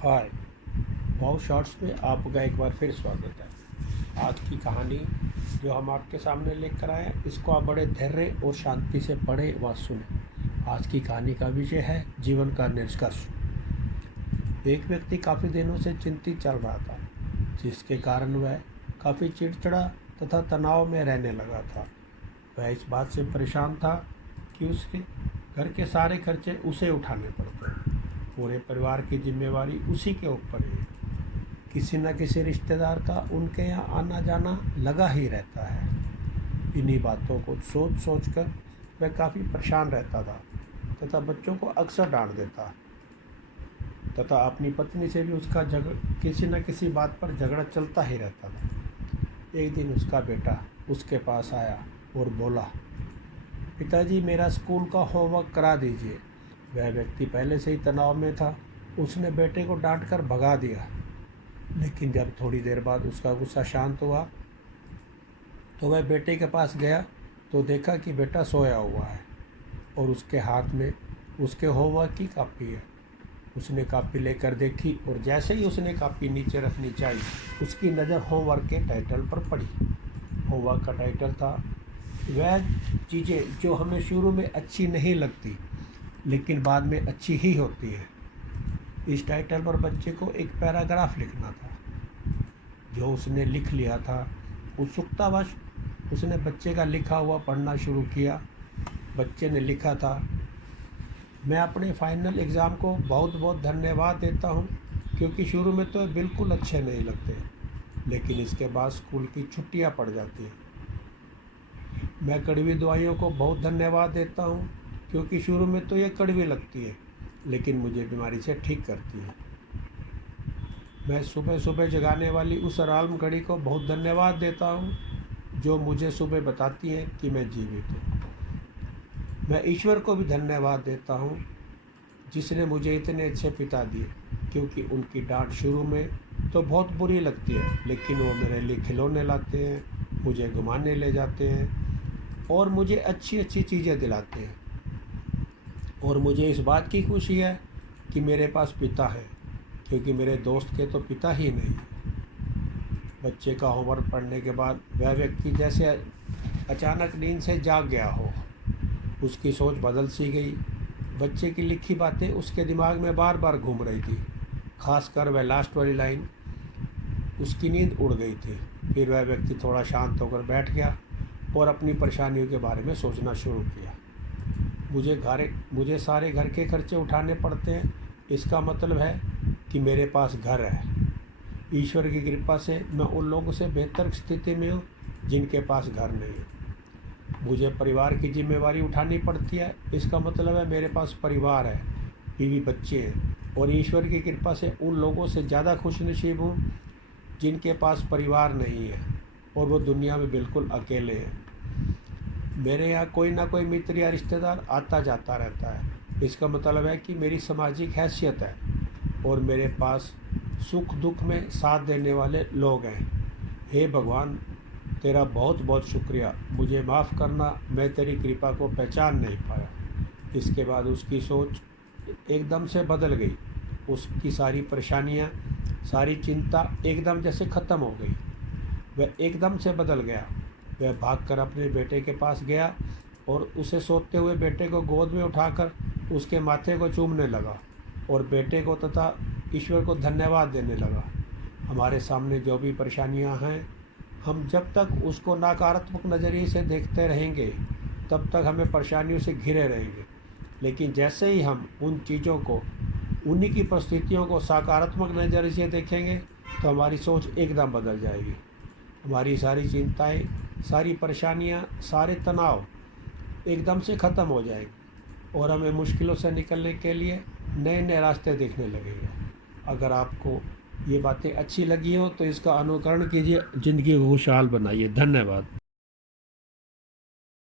हाय। Wow shorts में आपका एक बार फिर स्वागत है। आज की कहानी जो हम आपके सामने लेकर आए हैं, इसको आप बड़े धैर्य और शांति से पढ़ें व सुनें। आज की कहानी का विषय है जीवन का निष्कर्ष। एक व्यक्ति काफ़ी दिनों से चिंतित चल रहा था, जिसके कारण वह काफ़ी चिड़चिड़ा तथा तनाव में रहने लगा था। वह इस बात से परेशान था कि उसके घर के सारे खर्चे उसे उठाने पड़ते हैं। पूरे परिवार की जिम्मेवारी उसी के ऊपर है। किसी न किसी रिश्तेदार का उनके यहाँ आना जाना लगा ही रहता है। इन्हीं बातों को सोच सोच कर वह काफ़ी परेशान रहता था तथा बच्चों को अक्सर डांट देता तथा अपनी पत्नी से भी उसका किसी न किसी बात पर झगड़ा चलता ही रहता था। एक दिन उसका बेटा उसके पास आया और बोला, पिताजी मेरा स्कूल का होमवर्क करा दीजिए। वह व्यक्ति पहले से ही तनाव में था। उसने बेटे को डांट कर भगा दिया, लेकिन जब थोड़ी देर बाद उसका गुस्सा शांत हुआ तो वह बेटे के पास गया तो देखा कि बेटा सोया हुआ है और उसके हाथ में उसके होमवर्क की कॉपी है। उसने कॉपी लेकर देखी और जैसे ही उसने कॉपी नीचे रखनी चाहिए, उसकी नज़र होमवर्क के टाइटल पर पड़ी। होमवर्क का टाइटल था, वह चीज़ें जो हमें शुरू में अच्छी नहीं लगती लेकिन बाद में अच्छी ही होती है। इस टाइटल पर बच्चे को एक पैराग्राफ लिखना था। जो उसने लिख लिया था, उत्सुकतावश उसने बच्चे का लिखा हुआ पढ़ना शुरू किया। बच्चे ने लिखा था, मैं अपने फाइनल एग्ज़ाम को बहुत बहुत धन्यवाद देता हूँ, क्योंकि शुरू में तो बिल्कुल अच्छे नहीं लगते, लेकिन इसके बाद स्कूल की छुट्टियाँ पड़ जाती हैं। मैं कड़वी दवाइयों को बहुत धन्यवाद देता हूँ, क्योंकि शुरू में तो ये कड़वी लगती है, लेकिन मुझे बीमारी से ठीक करती है। मैं सुबह सुबह जगाने वाली उस अलार्म घड़ी को बहुत धन्यवाद देता हूँ, जो मुझे सुबह बताती है कि मैं जीवित हूँ। मैं ईश्वर को भी धन्यवाद देता हूँ, जिसने मुझे इतने अच्छे पिता दिए, क्योंकि उनकी डांट शुरू में तो बहुत बुरी लगती है, लेकिन वो मेरे लिए खिलौने लाते हैं, मुझे घुमाने ले जाते हैं और मुझे अच्छी अच्छी चीज़ें दिलाते हैं। और मुझे इस बात की खुशी है कि मेरे पास पिता है, क्योंकि मेरे दोस्त के तो पिता ही नहीं। बच्चे का होमवर्क पढ़ने के बाद वह व्यक्ति जैसे अचानक नींद से जाग गया हो। उसकी सोच बदल सी गई। बच्चे की लिखी बातें उसके दिमाग में बार बार घूम रही थी, खासकर वह लास्ट वाली लाइन। उसकी नींद उड़ गई थी। फिर वह व्यक्ति थोड़ा शांत होकर बैठ गया और अपनी परेशानियों के बारे में सोचना शुरू किया। मुझे सारे घर के खर्चे उठाने पड़ते हैं। इसका मतलब है कि मेरे पास घर है। ईश्वर की कृपा से मैं उन लोगों से बेहतर स्थिति में हूँ जिनके पास घर नहीं है। मुझे परिवार की जिम्मेवारी उठानी पड़ती है। इसका मतलब है मेरे पास परिवार है, बीवी बच्चे हैं, और ईश्वर की कृपा से उन लोगों से ज़्यादा खुशनसीब हूँ जिनके पास परिवार नहीं है और वो दुनिया में बिल्कुल अकेले हैं। मेरे यहाँ कोई ना कोई मित्र या रिश्तेदार आता जाता रहता है। इसका मतलब है कि मेरी सामाजिक हैसियत है और मेरे पास सुख दुख में साथ देने वाले लोग हैं। हे भगवान, तेरा बहुत बहुत शुक्रिया। मुझे माफ़ करना, मैं तेरी कृपा को पहचान नहीं पाया। इसके बाद उसकी सोच एकदम से बदल गई। उसकी सारी परेशानियाँ, सारी चिंता एकदम जैसे ख़त्म हो गई। वह एकदम से बदल गया। वह भागकर अपने बेटे के पास गया और उसे सोते हुए बेटे को गोद में उठाकर उसके माथे को चूमने लगा और बेटे को तथा ईश्वर को धन्यवाद देने लगा। हमारे सामने जो भी परेशानियां हैं, हम जब तक उसको नकारात्मक नज़रिए से देखते रहेंगे, तब तक हमें परेशानियों से घिरे रहेंगे। लेकिन जैसे ही हम उन चीज़ों को, उन्हीं की परिस्थितियों को सकारात्मक नज़रिए से देखेंगे, तो हमारी सोच एकदम बदल जाएगी। हमारी सारी चिंताएं, सारी परेशानियां, सारे तनाव एकदम से ख़त्म हो जाएंगे और हमें मुश्किलों से निकलने के लिए नए नए रास्ते दिखने लगेंगे। अगर आपको ये बातें अच्छी लगी हो तो इसका अनुकरण कीजिए, ज़िंदगी को खुशहाल बनाइए। धन्यवाद।